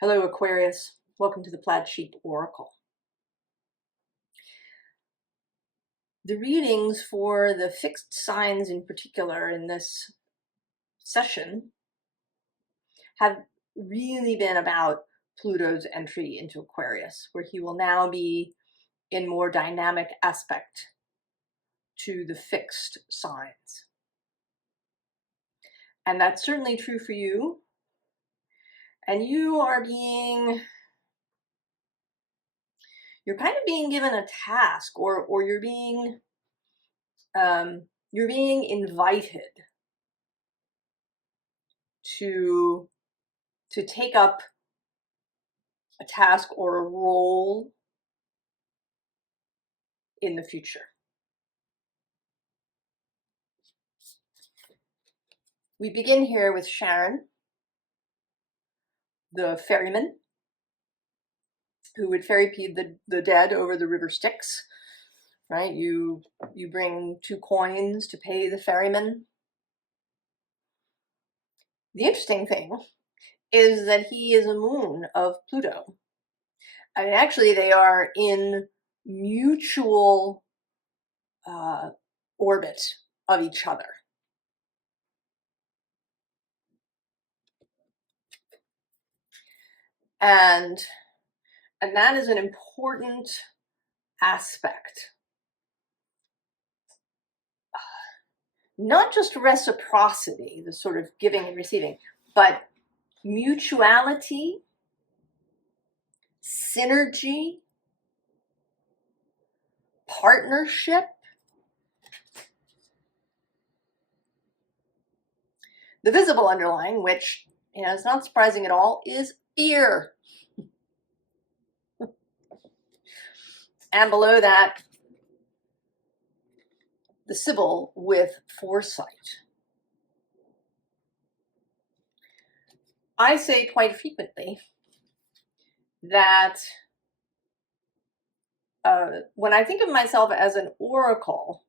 Hello, Aquarius. Welcome to the Plaid Sheep Oracle. The readings for the fixed signs in particular in this session have really been about Pluto's entry into Aquarius, where he will now be in more dynamic aspect to the fixed signs. And that's certainly true for you. And you're kind of being given a task, or you're being invited to take up a task or a role in the future. We begin here with Shaman, the ferryman, who would ferry the dead over the river Styx, right? You bring 2 coins to pay the ferryman. The interesting thing is that he is a moon of Pluto. I mean, actually, they are in mutual orbit of each other. And that is an important aspect. Not just reciprocity, the sort of giving and receiving, but mutuality, synergy, partnership. The visible underlying, which is not surprising at all, is fear. And below that, the Sibyl with foresight. I say quite frequently that when I think of myself as an oracle,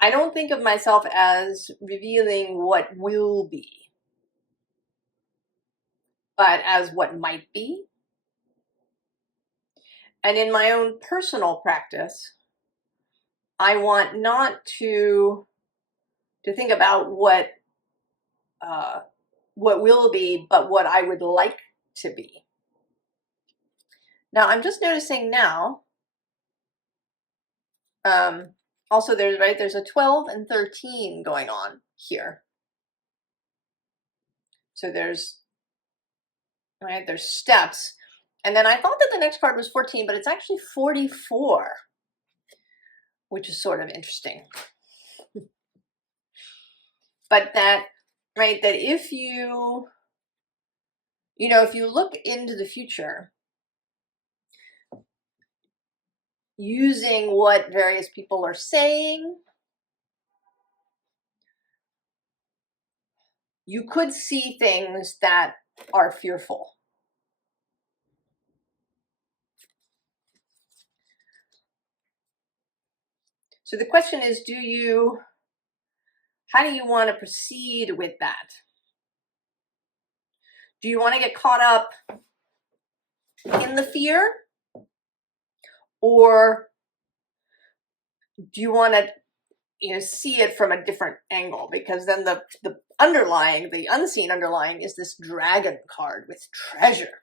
I don't think of myself as revealing what will be, but as what might be. And in my own personal practice, I want not to think about what will be, but what I would like to be. Now, I'm just noticing now, also there's a 12 and 13 going on here. So there's steps. And then I thought that the next card was 14, but it's actually 44, which is sort of interesting. But that if you look into the future, using what various people are saying, you could see things that are fearful. So the question is, how do you want to proceed with that? Do you want to get caught up in the fear? Or do you want to see it from a different angle? Because then the unseen underlying is this dragon card with treasure.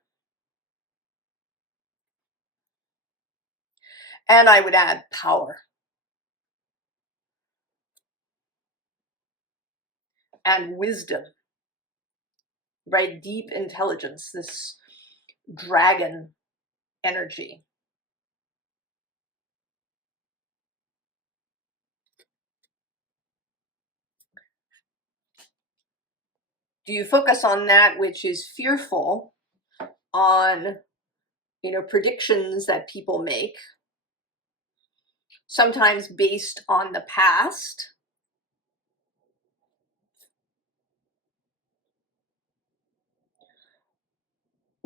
And I would add power. And wisdom, right? Deep intelligence, this dragon energy. Do you focus on that which is fearful, on predictions that people make, sometimes based on the past?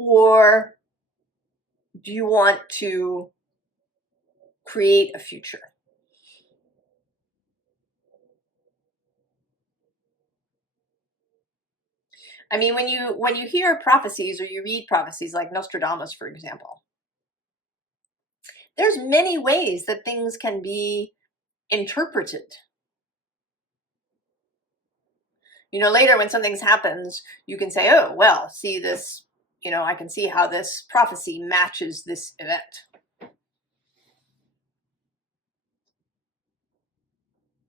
Or do you want to create a future? I mean, when you hear prophecies or you read prophecies like Nostradamus, for example, there's many ways that things can be interpreted. You know, later when something happens, you can say, oh, well, see this, you know, I can see how this prophecy matches this event.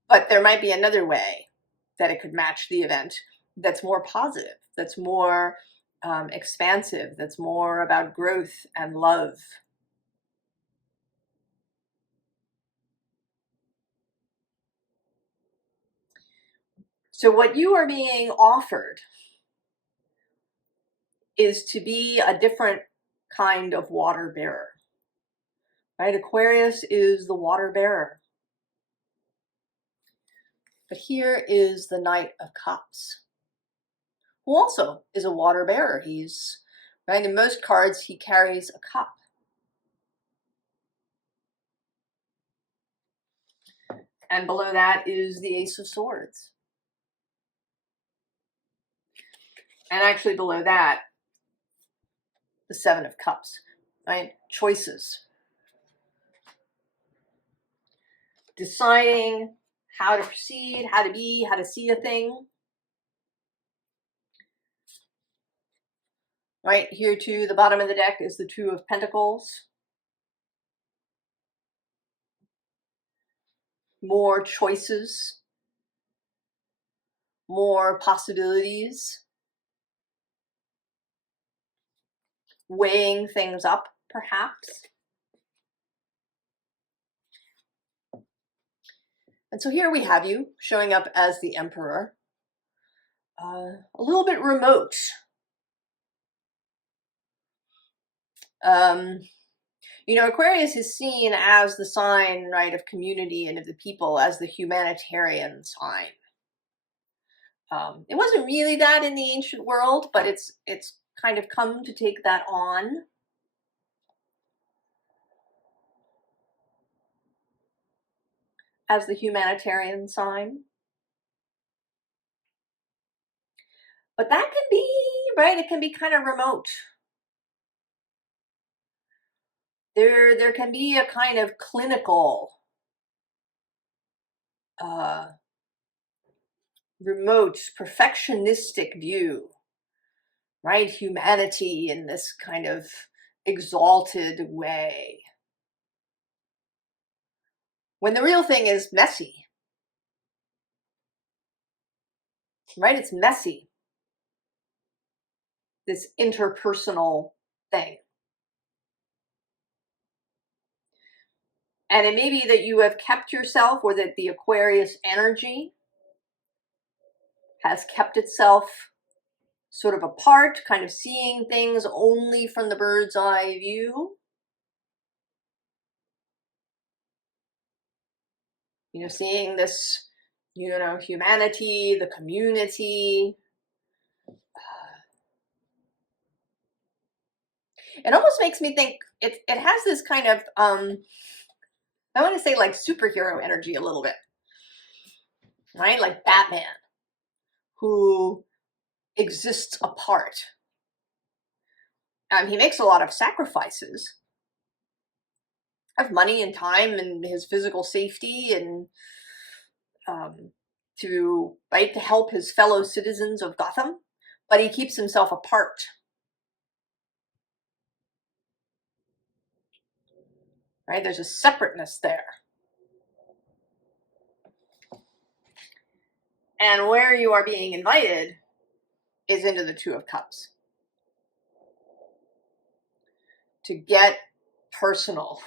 But there might be another way that it could match the event that's more positive, that's more expansive, that's more about growth and love. So what you are being offered is to be a different kind of water bearer, right? Aquarius is the water bearer. But here is the Knight of Cups, who also is a water bearer. He's, right, in most cards, he carries a cup. And below that is the Ace of Swords. And actually below that, the Seven of Cups, right? Choices. Deciding how to proceed, how to be, how to see a thing. Right here to the bottom of the deck is the Two of Pentacles. More choices. More possibilities. Weighing things up, perhaps. And so here we have you showing up as the Emperor. A little bit remote. You know, Aquarius is seen as the sign, right, of community and of the people, as the humanitarian sign. It wasn't really that in the ancient world, but it's kind of come to take that on. As the humanitarian sign. But that can be, right, it can be kind of remote. There can be a kind of clinical, remote, perfectionistic view, right? Humanity in this kind of exalted way. When the real thing is messy, right? It's messy, this interpersonal thing. And it may be that you have kept yourself, or that the Aquarius energy has kept itself sort of apart, kind of seeing things only from the bird's eye view. You know, seeing this, you know, humanity, the community. It almost makes me think it has this kind of, I want to say like superhero energy a little bit, right? Like Batman, who exists apart. He makes a lot of sacrifices of money and time and his physical safety, and to help his fellow citizens of Gotham, but he keeps himself apart. Right? There's a separateness there. And where you are being invited is into the Two of Cups. To get personal.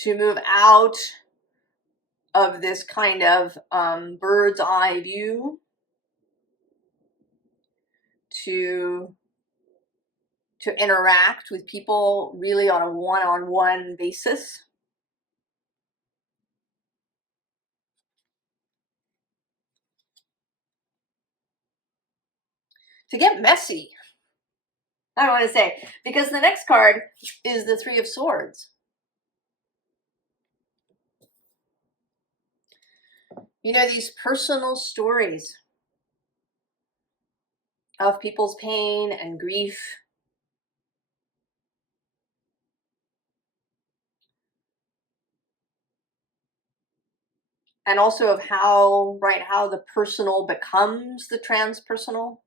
To move out of this kind of bird's eye view, to interact with people really on a one-on-one basis. To get messy, I don't want to say, because the next card is the Three of Swords. You know, these personal stories of people's pain and grief, and also of how, right, how the personal becomes the transpersonal,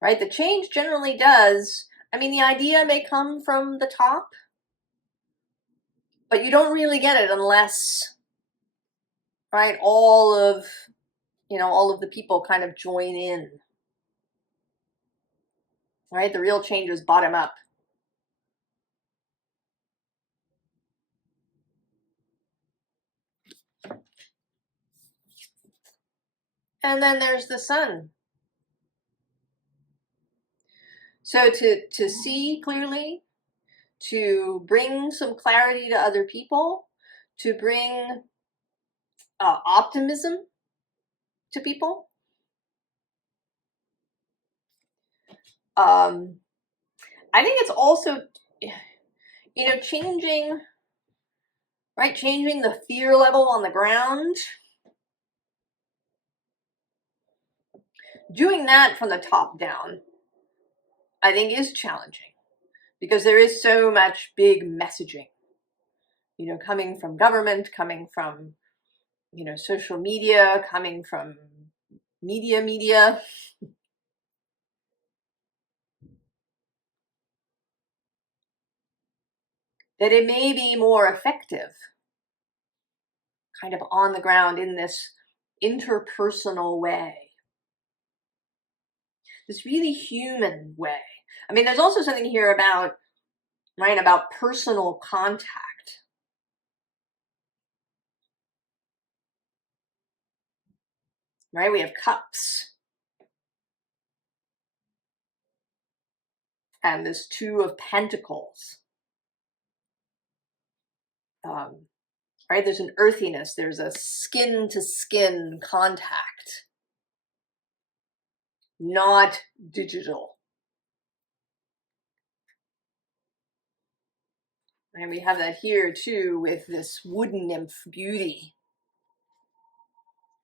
right? The change generally does. I mean, the idea may come from the top, but you don't really get it unless, right, all of, you know, all of the people kind of join in, right? The real change is bottom up. And then there's the sun. So to see clearly, to bring some clarity to other people, to bring optimism to people. I think it's also, you know, changing, right? Changing the fear level on the ground. Doing that from the top down, I think, is challenging because there is so much big messaging, you know, coming from government, coming from, you know, social media, coming from media, that it may be more effective kind of on the ground in this interpersonal way, this really human way. I mean, there's also something here about, right, about personal contact. Right, we have cups and this two of pentacles. Right, there's an earthiness, there's a skin to skin contact, not digital. And we have that here too with this wooden nymph beauty,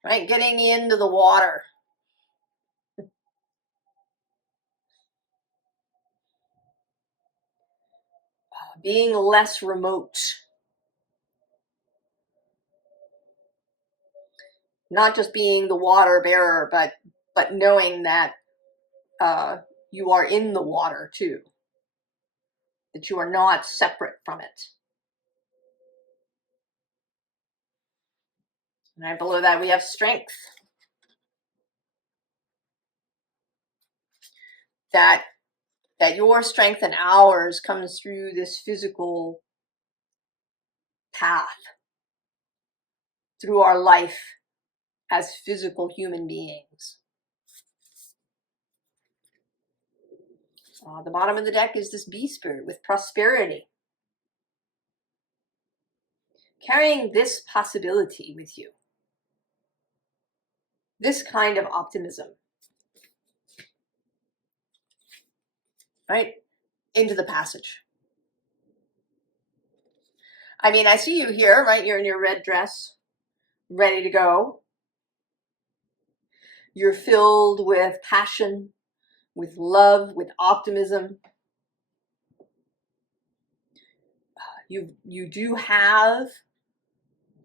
right? Getting into the water. Being less remote. Not just being the water bearer, but knowing that you are in the water too. That you are not separate from it. And right below that we have strength. That your strength and ours comes through this physical path, through our life as physical human beings. The bottom of the deck is this bee spirit with prosperity. Carrying this possibility with you. This kind of optimism. Right? Into the passage. I mean, I see you here, right? You're in your red dress, ready to go. You're filled with passion, with love, with optimism. You do have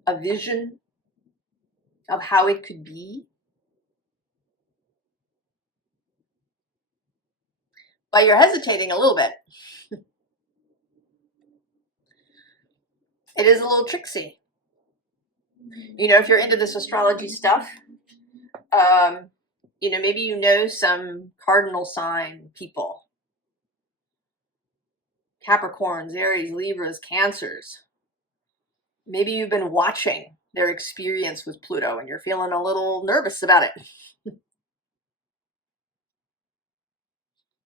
a vision of how it could be. But you're hesitating a little bit. It is a little tricksy. You know, if you're into this astrology stuff, you know, maybe you know some cardinal sign people. Capricorns, Aries, Libras, Cancers. Maybe you've been watching their experience with Pluto and you're feeling a little nervous about it.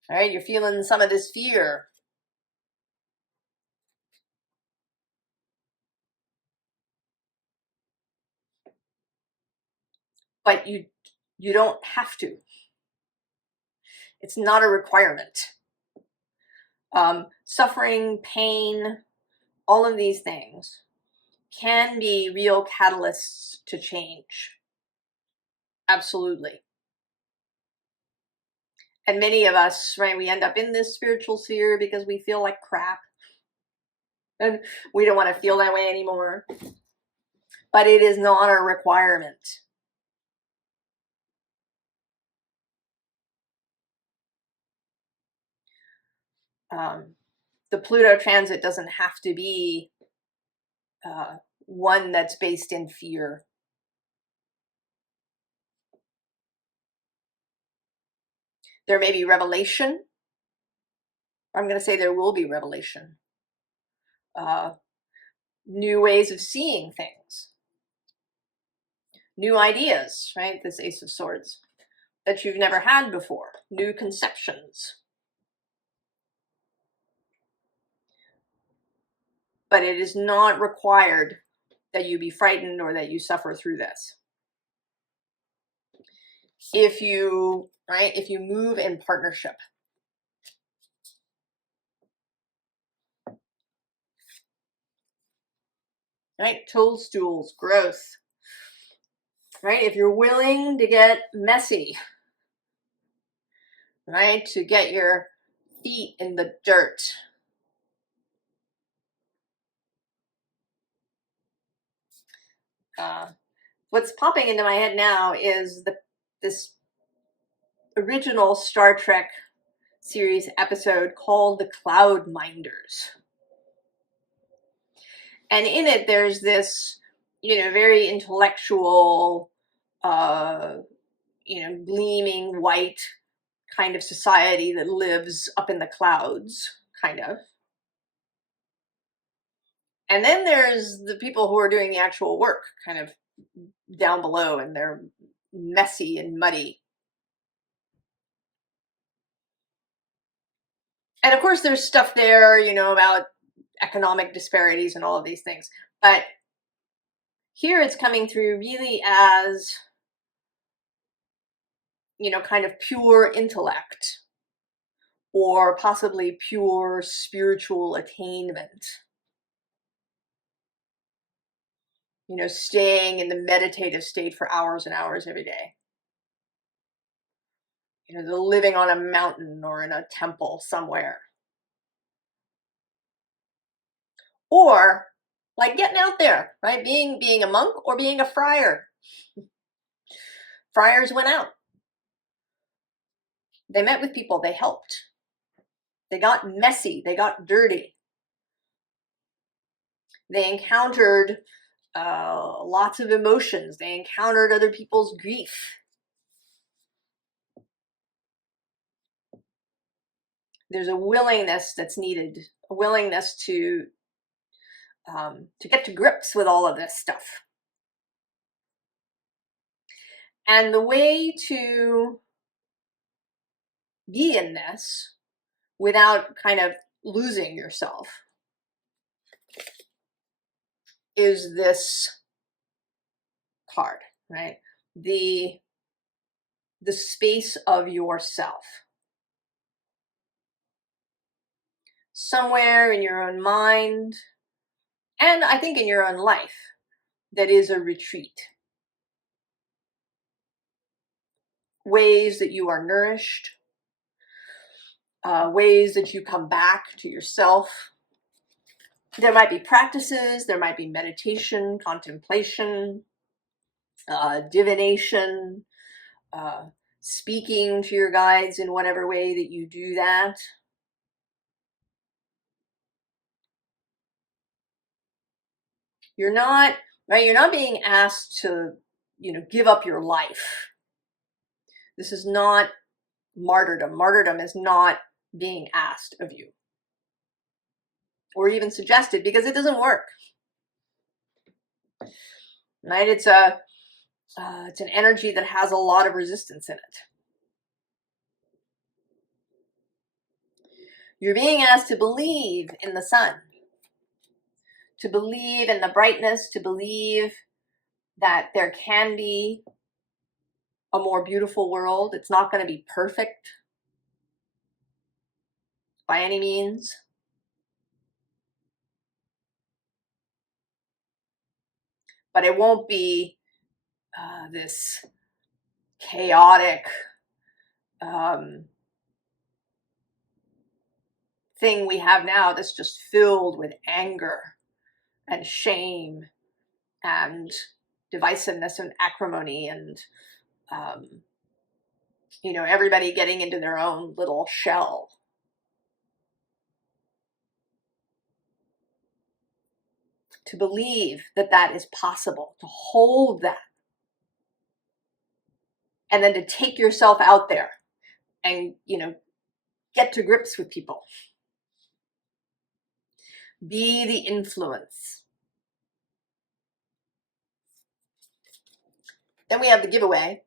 All right, you're feeling some of this fear. But you don't have to. It's not a requirement. Suffering, pain, all of these things can be real catalysts to change. Absolutely. And many of us, right, we end up in this spiritual sphere because we feel like crap. And we don't want to feel that way anymore. But it is not a requirement. The Pluto transit doesn't have to be one that's based in fear. There may be revelation. I'm going to say there will be revelation. New ways of seeing things. New ideas, right? This Ace of Swords that you've never had before. New conceptions. But it is not required that you be frightened or that you suffer through this. If you move in partnership. Right? Toadstools, growth. Right? If you're willing to get messy, right? To get your feet in the dirt. What's popping into my head now is this original Star Trek series episode called The Cloud Minders. And in it, there's this, very intellectual, gleaming white kind of society that lives up in the clouds, kind of. And then there's the people who are doing the actual work, kind of down below, and they're messy and muddy. And of course, there's stuff there, about economic disparities and all of these things. But here it's coming through really as, kind of pure intellect or possibly pure spiritual attainment. Staying in the meditative state for hours and hours every day. The living on a mountain or in a temple somewhere. Or like getting out there, right? Being a monk or being a friar. Friars went out. They met with people, they helped. They got messy, they got dirty. They encountered lots of emotions. They encountered other people's grief. There's a willingness that's needed, a willingness to get to grips with all of this stuff. And the way to be in this without kind of losing yourself is this card, right? The space of yourself. Somewhere in your own mind, and I think in your own life, that is a retreat. Ways that you are nourished, ways that you come back to yourself. There might be practices, there might be meditation, contemplation, divination, speaking to your guides in whatever way that you do that. You're not, right? You're not being asked to, give up your life. This is not martyrdom. Martyrdom is not being asked of you or even suggested because it doesn't work. Right? It's an energy that has a lot of resistance in it. You're being asked to believe in the sun, to believe in the brightness, to believe that there can be a more beautiful world. It's not going to be perfect by any means. but it won't be this chaotic thing we have now that's just filled with anger and shame and divisiveness and acrimony and you know, everybody getting into their own little shell. To believe that that is possible, to hold that, and then to take yourself out there and, you know, get to grips with people. Be the influence. Then we have the giveaway.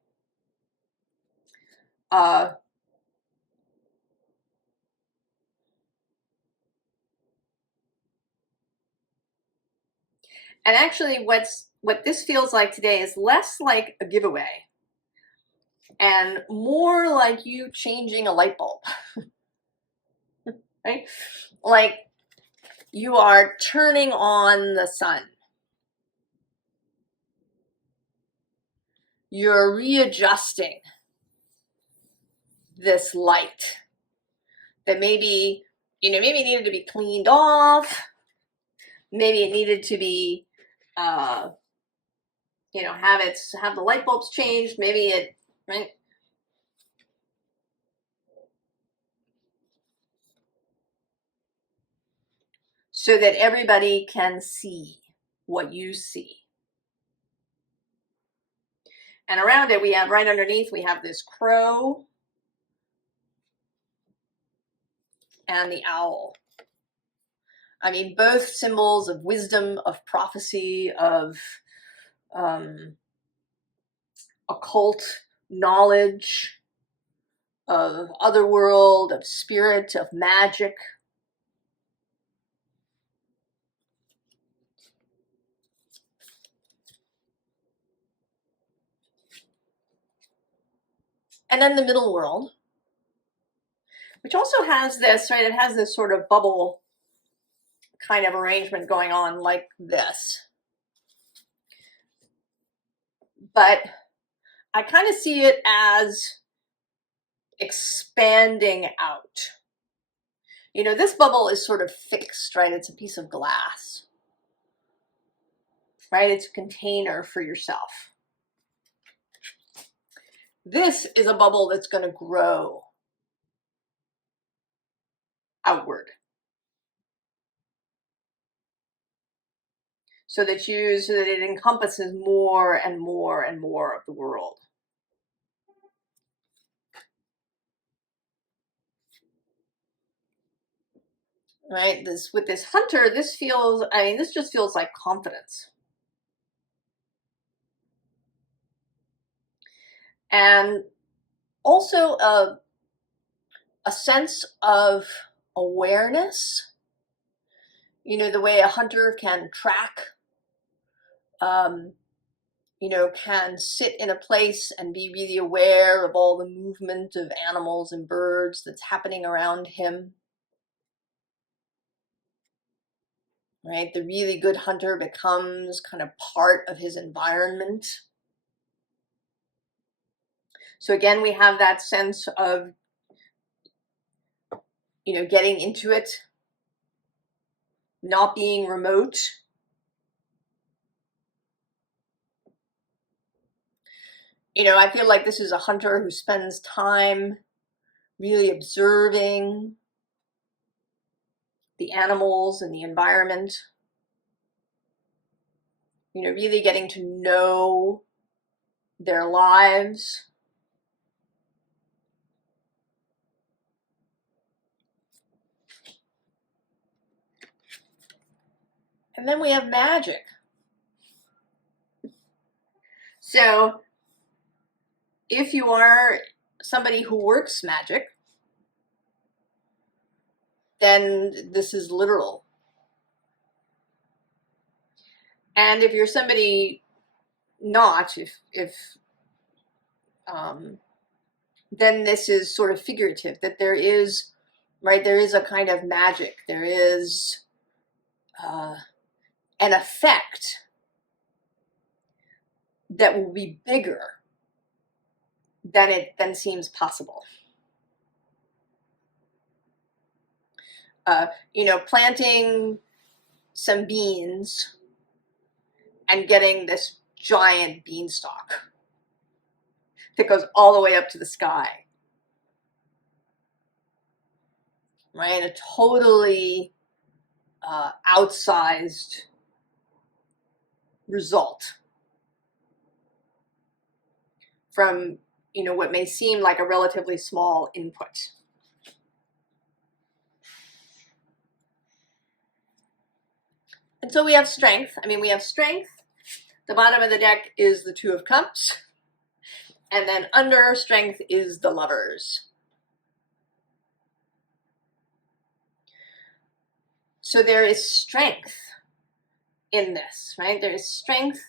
And actually what this feels like today is less like a giveaway and more like you changing a light bulb. Right? Like you are turning on the sun. You're readjusting this light that maybe, you know, maybe it needed to be cleaned off. Maybe it needed to be, you know, have the light bulbs changed. Maybe it, right? So that everybody can see what you see. And around it, we have, right underneath, we have this crow and the owl. I mean, both symbols of wisdom, of prophecy, of occult knowledge, of otherworld, of spirit, of magic. And then the middle world, which also has this, right? It has this sort of bubble kind of arrangement going on like this. But I kind of see it as expanding out. You know, this bubble is sort of fixed, right? It's a piece of glass, right? It's a container for yourself. This is a bubble that's going to grow outward. So that it encompasses more and more and more of the world. Right? With this hunter, this feels, I mean, this just feels like confidence. And also a sense of awareness. You know, the way a hunter can track, you know, can sit in a place and be really aware of all the movement of animals and birds that's happening around him. Right? The really good hunter becomes kind of part of his environment. So again, we have that sense of, you know, getting into it, not being remote. You know, I feel like this is a hunter who spends time really observing the animals and the environment. You know, really getting to know their lives. And then we have magic. So if you are somebody who works magic, then this is literal. And if you're somebody not, then this is sort of figurative, that there is, right, there is a kind of magic, there is an effect that will be bigger than seems possible. You know, planting some beans and getting this giant beanstalk that goes all the way up to the sky, right? A totally outsized result from, you know, what may seem like a relatively small input. And so we have strength. I mean, we have strength. The bottom of the deck is the Two of Cups. And then under strength is the Lovers. So there is strength in this, right? There is strength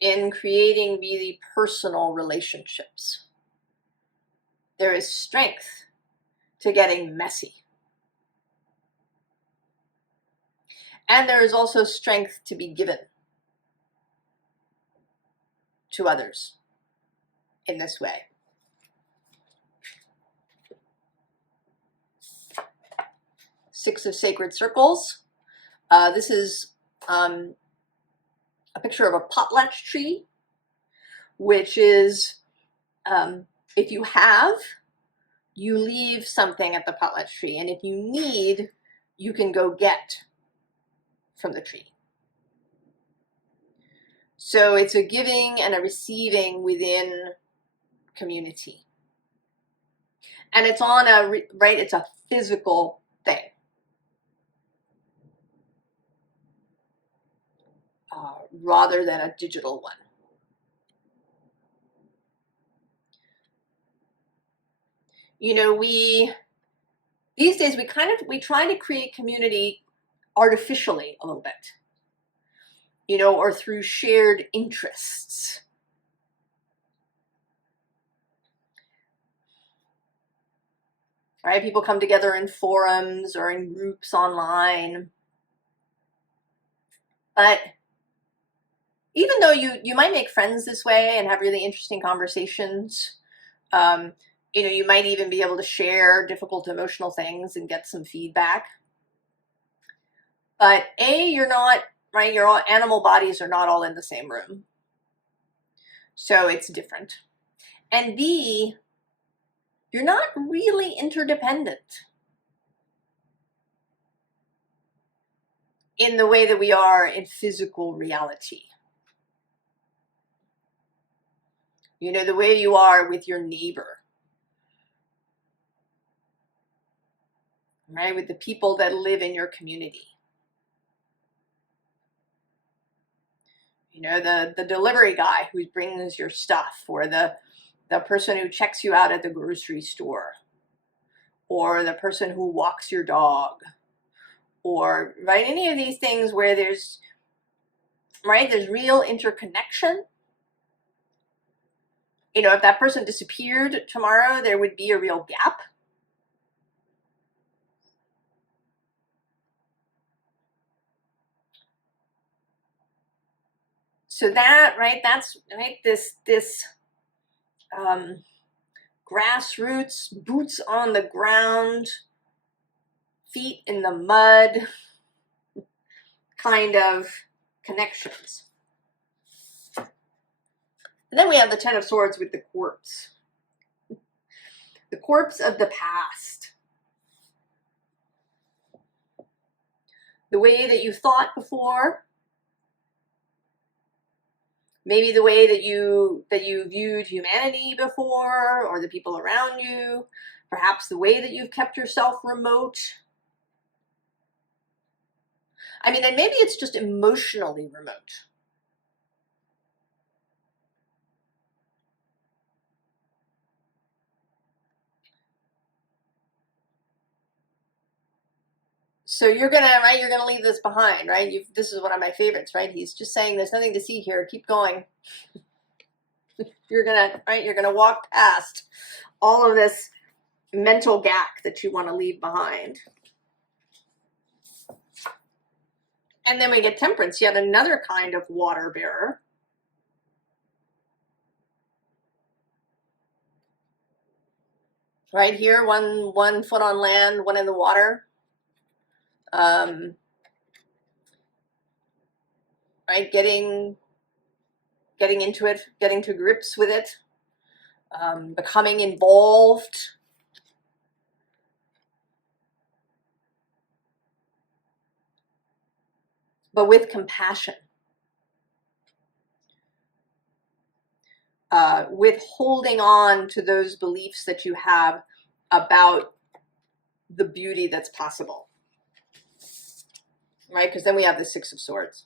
in creating really personal relationships. There is strength to getting messy. And there is also strength to be given to others in this way. Six of Sacred Circles. This is a picture of a potlatch tree, which is, if you have, you leave something at the potlatch tree, and if you need, you can go get from the tree. So it's a giving and a receiving within community. And it's on a, right, it's a physical thing. Rather than a digital one. You know, these days we try to create community artificially a little bit, you know, or through shared interests. Right? People come together in forums or in groups online. But even though you might make friends this way and have really interesting conversations, you know, you might even be able to share difficult emotional things and get some feedback. But you're not, right? Your animal bodies are not all in the same room. So it's different. And B, you're not really interdependent in the way that we are in physical reality. You know, the way you are with your neighbor, right? With the people that live in your community. You know, the delivery guy who brings your stuff, or the person who checks you out at the grocery store, or the person who walks your dog, or, right, any of these things where there's, right, there's real interconnection. You know, if that person disappeared tomorrow, there would be a real gap. So that, right, that's, right, this grassroots, boots on the ground, feet in the mud kind of connections. And then we have the Ten of Swords with the corpse. The corpse of the past. The way that you thought before. Maybe the way that you viewed humanity before, or the people around you. Perhaps the way that you've kept yourself remote. I mean, and maybe it's just emotionally remote. So you're gonna leave this behind, right? This is one of my favorites, right? He's just saying there's nothing to see here. Keep going. You're gonna walk past all of this mental gack that you want to leave behind. And then we get Temperance, yet another kind of water bearer. Right here, one foot on land, one in the water. Right, getting into it, getting to grips with it, becoming involved. But with compassion. With holding on to those beliefs that you have about the beauty that's possible. Right? Because then we have the Six of Swords.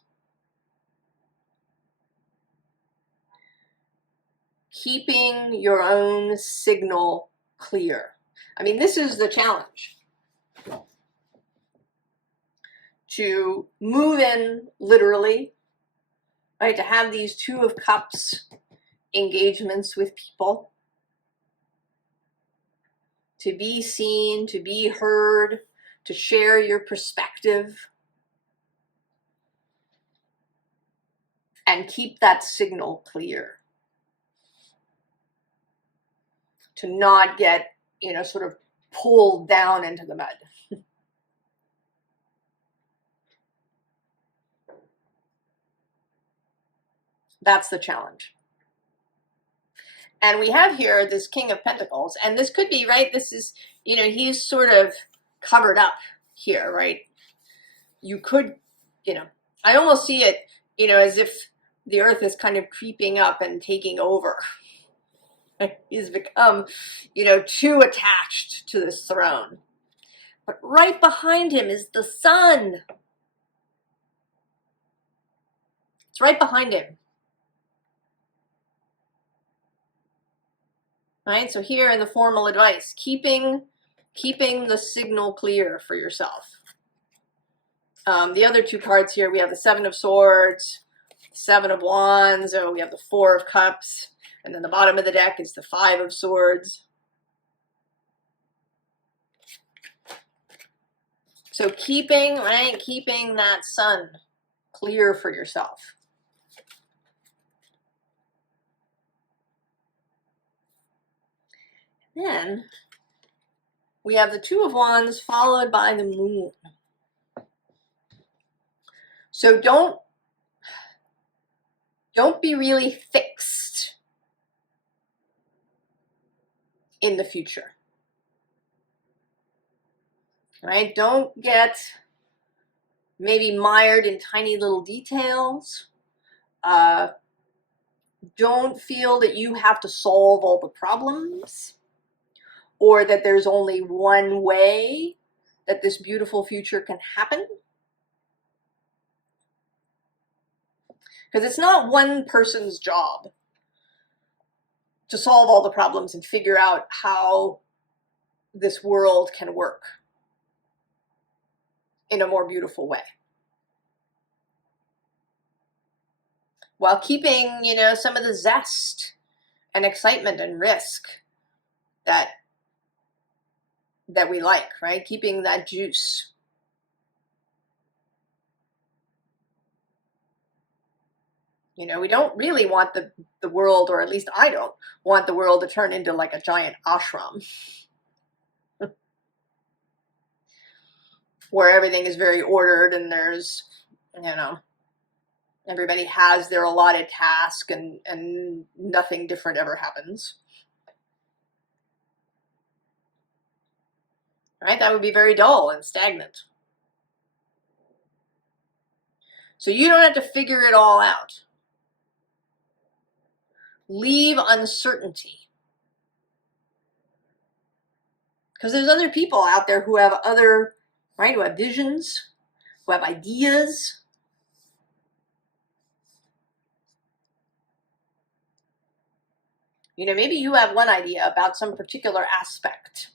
Keeping your own signal clear. I mean, this is the challenge. To move in literally, right? To have these Two of Cups engagements with people. To be seen, to be heard, to share your perspective. And keep that signal clear. To not get, sort of pulled down into the mud. That's the challenge. And we have here this King of Pentacles, and this could be, right, this is, he's sort of covered up here, right? You could, I almost see it, as if the earth is kind of creeping up and taking over. He's become, too attached to this throne. But right behind him is the sun. It's right behind him. Right? So here in the formal advice, keeping the signal clear for yourself. The other two cards here, we have the Seven of Swords, Seven of Wands, we have the Four of Cups, and then the bottom of the deck is the Five of Swords. So keeping that sun clear for yourself. Then we have the Two of Wands followed by the Moon. So don't be really fixed in the future. Right? Don't get maybe mired in tiny little details. Don't feel that you have to solve all the problems, or that there's only one way that this beautiful future can happen. Because it's not one person's job to solve all the problems and figure out how this world can work in a more beautiful way. While keeping, some of the zest and excitement and risk that we like, right? Keeping that juice. We don't really want the world, or at least I don't want the world to turn into like a giant ashram where everything is very ordered and there's, everybody has their allotted task and nothing different ever happens. Right? That would be very dull and stagnant. So you don't have to figure it all out. Leave uncertainty. Because there's other people out there who have who have visions, who have ideas. Maybe you have one idea about some particular aspect.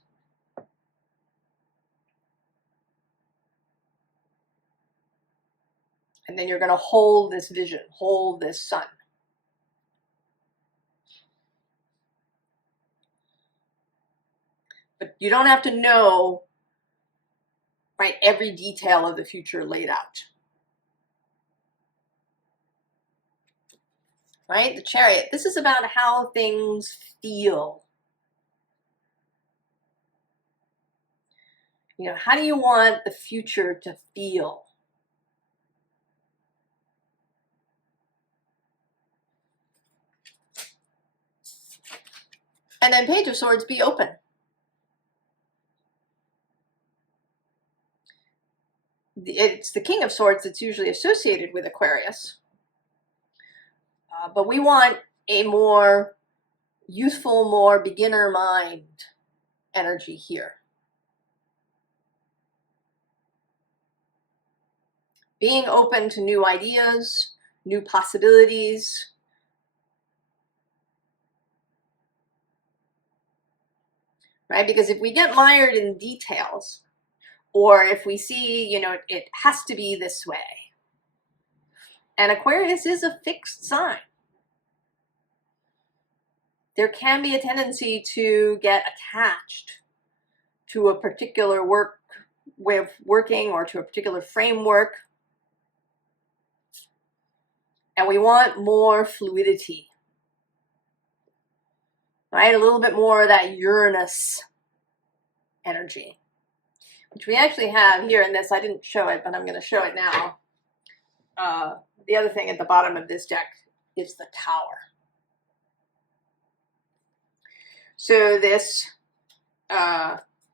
And then you're going to hold this vision, hold this sun. But you don't have to know, right, every detail of the future laid out. Right? The Chariot. This is about how things feel. You know, how do you want the future to feel? And then Page of Swords, be open. It's the King of Swords that's usually associated with Aquarius. But we want a more youthful, more beginner mind energy here. Being open to new ideas, new possibilities. Right? Because if we get mired in details, or if we see, you know, it has to be this way. And Aquarius is a fixed sign. There can be a tendency to get attached to a particular way of working or to a particular framework. And we want more fluidity. Right? A little bit more of that Uranus energy, which we actually have here in this. I didn't show it, but I'm going to show it now. The other thing at the bottom of this deck is the Tower. So this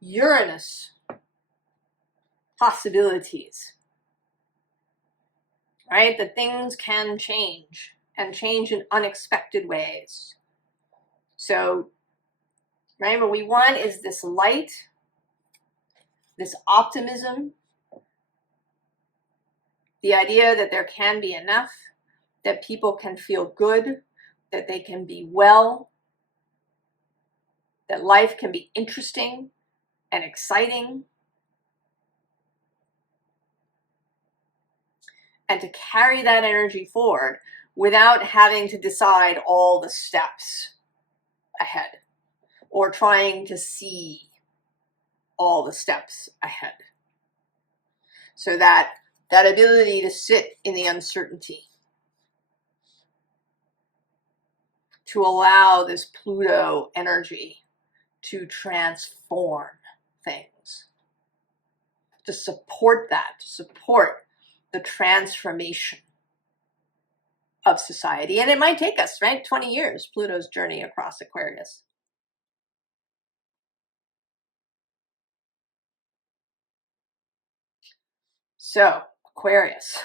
Uranus possibilities, right? That things can change and change in unexpected ways. So, right, what we want is this light, this optimism, the idea that there can be enough, that people can feel good, that they can be well, that life can be interesting and exciting, and to carry that energy forward without having to decide all the steps ahead or trying to see all the steps ahead. So that ability to sit in the uncertainty, to allow this Pluto energy to transform things, to support that, to support the transformation of society. And it might take us, right, 20 years, Pluto's journey across Aquarius. So, Aquarius,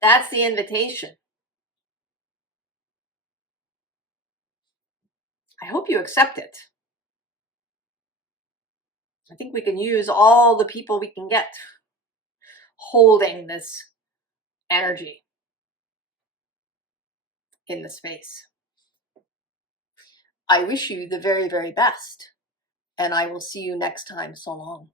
that's the invitation. I hope you accept it. I think we can use all the people we can get holding this energy in the space. I wish you the very, very best, and I will see you next time. So long.